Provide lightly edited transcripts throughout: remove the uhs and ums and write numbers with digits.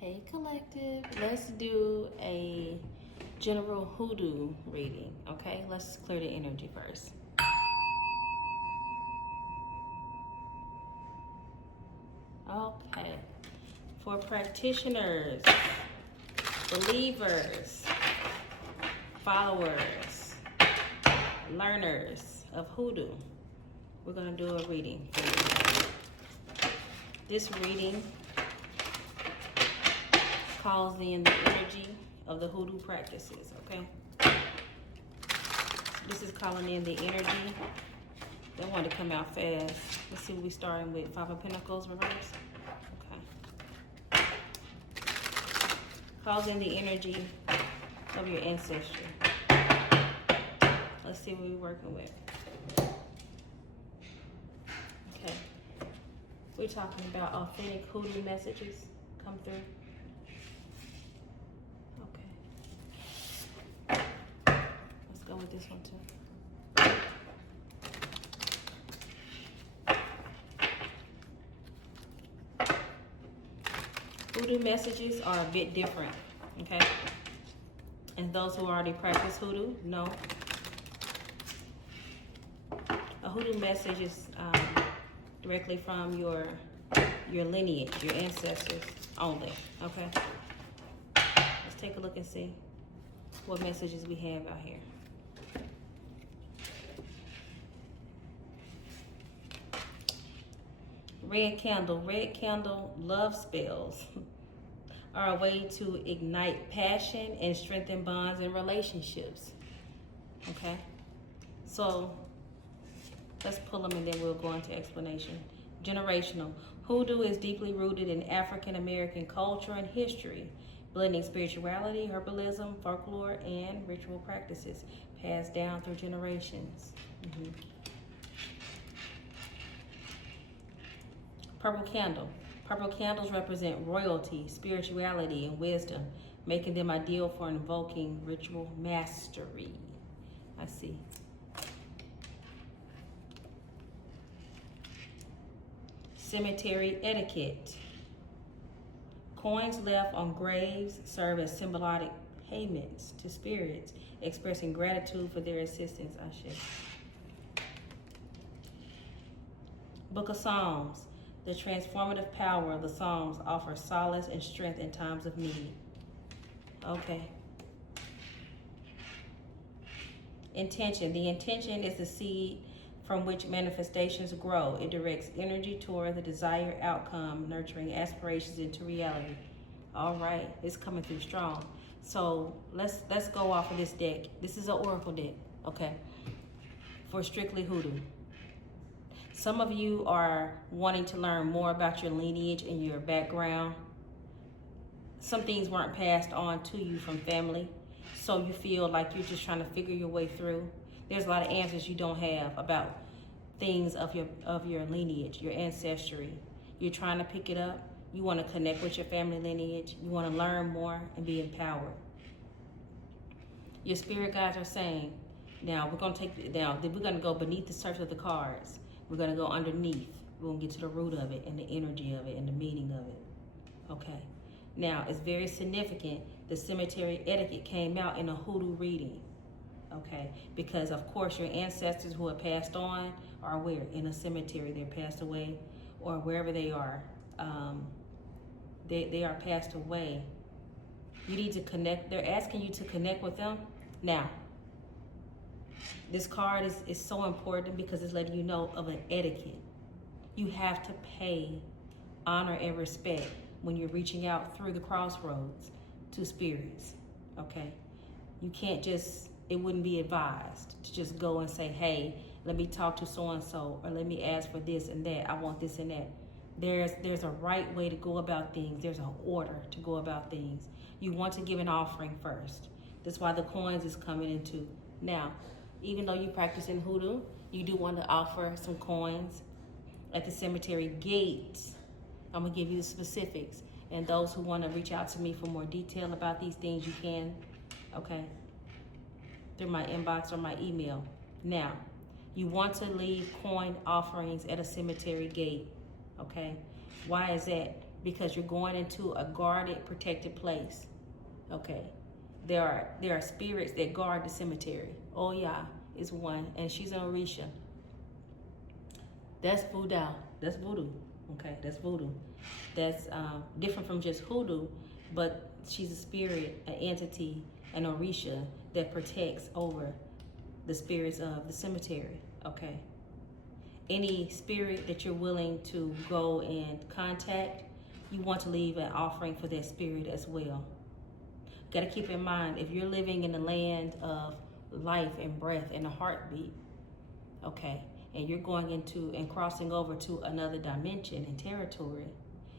Hey collective, let's do a general hoodoo reading, okay? Let's clear the energy first. Okay, for practitioners, believers, followers, learners of hoodoo, we're gonna do a reading for you. This reading calls in the energy of the hoodoo practices, okay? This is calling in the energy. They want to come out fast. Let's see what we're starting with. Five of Pentacles reverse. Okay. Calls in the energy of your ancestry. Let's see what we're working with. Okay. We're talking about authentic hoodoo messages come through. Go with this one too. Hoodoo messages are a bit different, okay? And those who already practice hoodoo know. A hoodoo message is directly from your lineage, your ancestors only, okay? Let's take a look and see what messages we have out here. Red candle love spells are a way to ignite passion and strengthen bonds and relationships. Okay, so let's pull them and then we'll go into explanation. Generational. Hoodoo is deeply rooted in African American culture and history, blending spirituality, herbalism, folklore, and ritual practices passed down through generations. Purple candle. Purple candles represent royalty, spirituality, and wisdom, making them ideal for invoking ritual mastery. I see. Cemetery etiquette. Coins left on graves serve as symbolic payments to spirits, expressing gratitude for their assistance. Ashe. Book of Psalms. The transformative power of the Psalms offers solace and strength in times of need. Okay. Intention. The intention is the seed from which manifestations grow. It directs energy toward the desired outcome, nurturing aspirations into reality. All right, it's coming through strong. So let's go off of this deck. This is an oracle deck, okay, for strictly hoodoo. Some of you are wanting to learn more about your lineage and your background. Some things weren't passed on to you from family, so you feel like you're just trying to figure your way through. There's a lot of answers you don't have about things of your lineage, your ancestry. You're trying to pick it up. You want to connect with your family lineage. You want to learn more and be empowered. Your spirit guides are saying, now we're going to go beneath the surface of the cards. We're going to go underneath. We're going to get to the root of it and the energy of it and the meaning of it. Okay. Now, it's very significant the cemetery etiquette came out in a hoodoo reading. Okay. Because, of course, your ancestors who have passed on are where? In a cemetery. They're passed away or wherever they are. They are passed away. You need to connect. They're asking you to connect with them. Now, this card is so important because it's letting you know of an etiquette. You have to pay honor and respect when you're reaching out through the crossroads to spirits, okay? You can't it wouldn't be advised to just go and say, hey, let me talk to so-and-so, or let me ask for this and that. I want this and that. There's a right way to go about things. There's an order to go about things. You want to give an offering first. That's why the coins is coming into. Now, even though you practice in hoodoo, you do want to offer some coins at the cemetery gates. I'm going to give you the specifics. And those who want to reach out to me for more detail about these things, you can, okay, through my inbox or my email. Now, you want to leave coin offerings at a cemetery gate, okay? Why is that? because you're going into a guarded, protected place. Okay. There are spirits that guard the cemetery. Oya is one, and she's an Orisha. That's voodoo. That's voodoo. Okay, that's voodoo. That's different from just hoodoo, but she's a spirit, an entity, an Orisha that protects over the spirits of the cemetery. Okay. Any spirit that you're willing to go and contact, you want to leave an offering for that spirit as well. Got to keep in mind, if you're living in the land of life and breath and a heartbeat, okay, and you're going into and crossing over to another dimension and territory,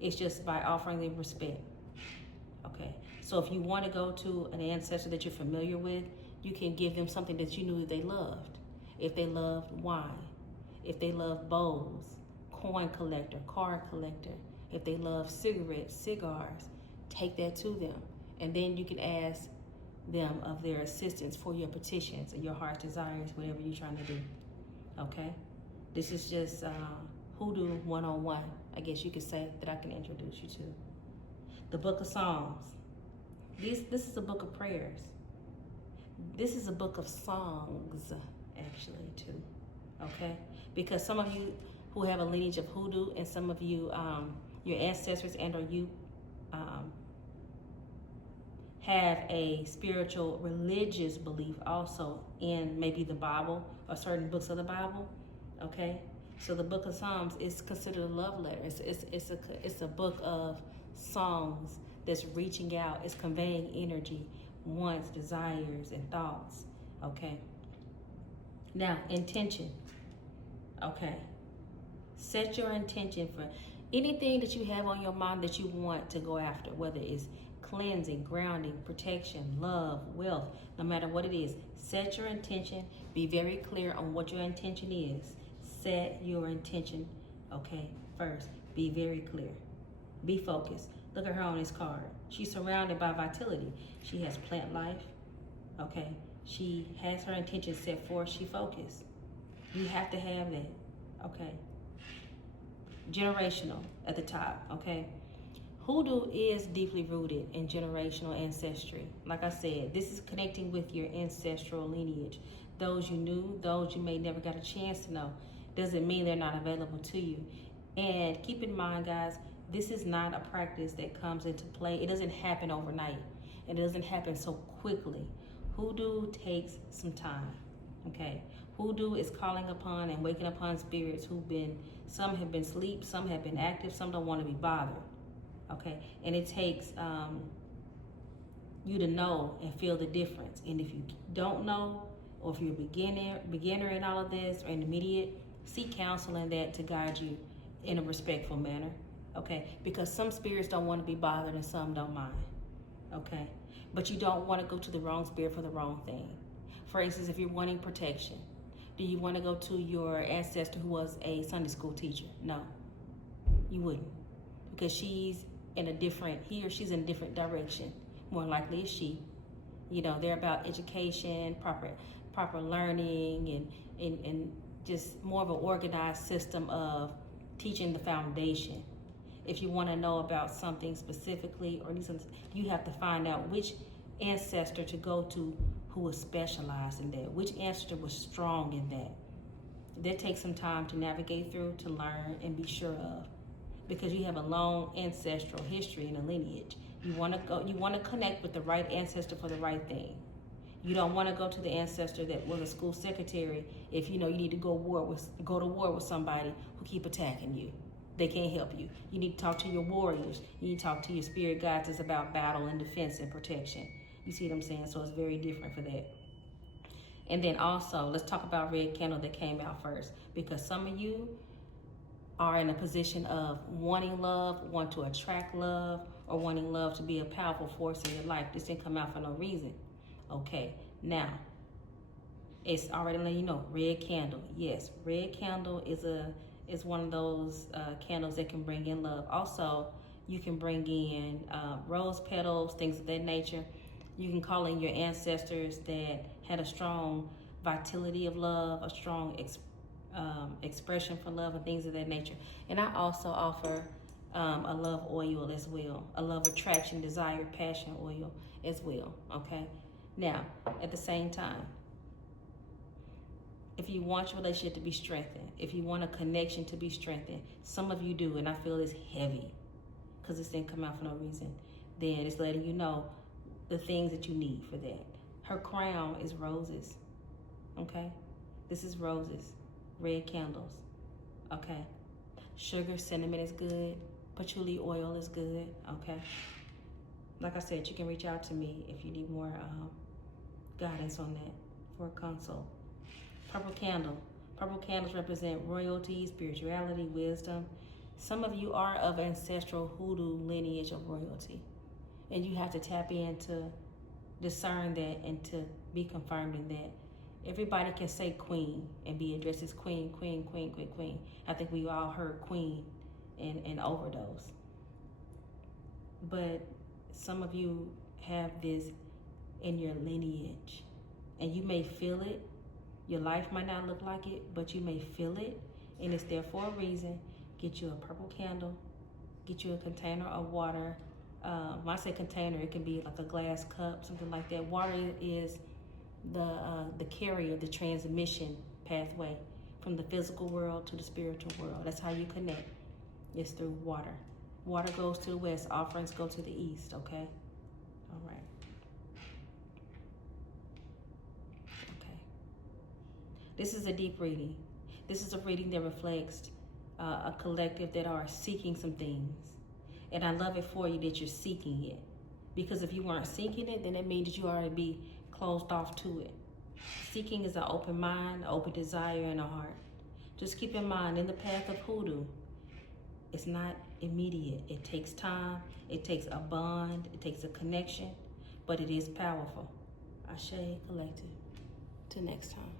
it's just by offering them respect. Okay, so if you want to go to an ancestor that you're familiar with, you can give them something that you knew they loved. If they loved wine, if they love bowls, coin collector, card collector, if they love cigarettes, cigars, take that to them. And then you can ask them of their assistance for your petitions and your heart's desires, whatever you're trying to do. Okay? This is just Hoodoo 101, I guess you could say, that I can introduce you to. The Book of Psalms. This is a book of prayers. This is a book of songs, actually, too. Okay? Because some of you who have a lineage of Hoodoo, and some of you, your ancestors and or you, have a spiritual, religious belief also in maybe the Bible or certain books of the Bible. Okay, so the Book of Psalms is considered a love letter. It's a book of songs that's reaching out. It's conveying energy, wants, desires, and thoughts. Okay. Now, intention. Okay. Set your intention for anything that you have on your mind that you want to go after, whether it's cleansing, grounding, protection, love, wealth, no matter what it is. Set your intention. Be very clear on what your intention is. Set your intention, okay, first. Be very clear. Be focused. Look at her on this card. She's surrounded by vitality. She has plant life, okay. She has her intention set forth. She focused. You have to have that, okay. Generational at the top, okay. Hoodoo is deeply rooted in generational ancestry. Like I said, this is connecting with your ancestral lineage. Those you knew, those you may never got a chance to know. Doesn't mean they're not available to you. And keep in mind, guys, this is not a practice that comes into play. It doesn't happen overnight. It doesn't happen so quickly. Hoodoo takes some time, okay? Hoodoo is calling upon and waking upon spirits some have been asleep, some have been active, some don't want to be bothered. Okay, and it takes you to know and feel the difference. And if you don't know, or if you're a beginner in all of this, or intermediate, seek counsel in that to guide you in a respectful manner. Okay, because some spirits don't want to be bothered and some don't mind. Okay, but you don't want to go to the wrong spirit for the wrong thing. For instance, if you're wanting protection, do you want to go to your ancestor who was a Sunday school teacher? No, you wouldn't, because he or she's in a different direction. More likely it's she. You know, they're about education, proper learning, and just more of an organized system of teaching the foundation. If you want to know about something specifically, or you have to find out which ancestor to go to who was specialized in that, which ancestor was strong in that. That takes some time to navigate through, to learn and be sure of, because you have a long ancestral history and a lineage. You want to connect with the right ancestor for the right thing. You don't want to go to the ancestor that was a school secretary if you know you need to go to war with somebody who keep attacking you. They can't help you. You need to talk to your warriors. You need to talk to your spirit guides. It's about battle and defense and protection. You see what I'm saying? So it's very different for that. And then also, let's talk about Red Candle that came out first, because some of you are in a position of wanting love, want to attract love, or wanting love to be a powerful force in your life. This didn't come out for no reason. Okay, now, it's already letting you know, Red Candle. Yes, Red Candle is one of those candles that can bring in love. Also, you can bring in rose petals, things of that nature. You can call in your ancestors that had a strong vitality of love, a strong expression for love, and things of that nature. And I also offer a love oil as well, a love attraction, desire, passion oil as well, okay? Now, at the same time, if you want your relationship to be strengthened, if you want a connection to be strengthened, some of you do, and I feel it's heavy because this didn't come out for no reason, then it's letting you know the things that you need for that. Her crown is roses, okay? This is roses, red candles, okay? Sugar, cinnamon is good. Patchouli oil is good, okay? Like I said, you can reach out to me if you need more guidance on that for a consult. Purple candle. Purple candles represent royalty, spirituality, wisdom. Some of you are of ancestral Hoodoo lineage of royalty, and you have to tap in to discern that and to be confirmed in that. Everybody can say queen and be addressed as queen, queen, queen, queen, queen. I think we all heard queen and overdose. But some of you have this in your lineage, and you may feel it. Your life might not look like it, but you may feel it, and it's there for a reason. Get you a purple candle, get you a container of water. When I say container, it can be like a glass cup, something like that. Water is the carrier, the transmission pathway from the physical world to the spiritual world. That's how you connect. It's through water. Water goes to the west, offerings go to the east, okay? All right. Okay. This is a deep reading. This is a reading that reflects a collective that are seeking some things. And I love it for you that you're seeking it. Because if you weren't seeking it, then it means that you already be closed off to it. Seeking is an open mind, open desire, and a heart. Just keep in mind, in the path of Hoodoo, it's not immediate. It takes time. It takes a bond. It takes a connection. But it is powerful. Ashe Collective. Till next time.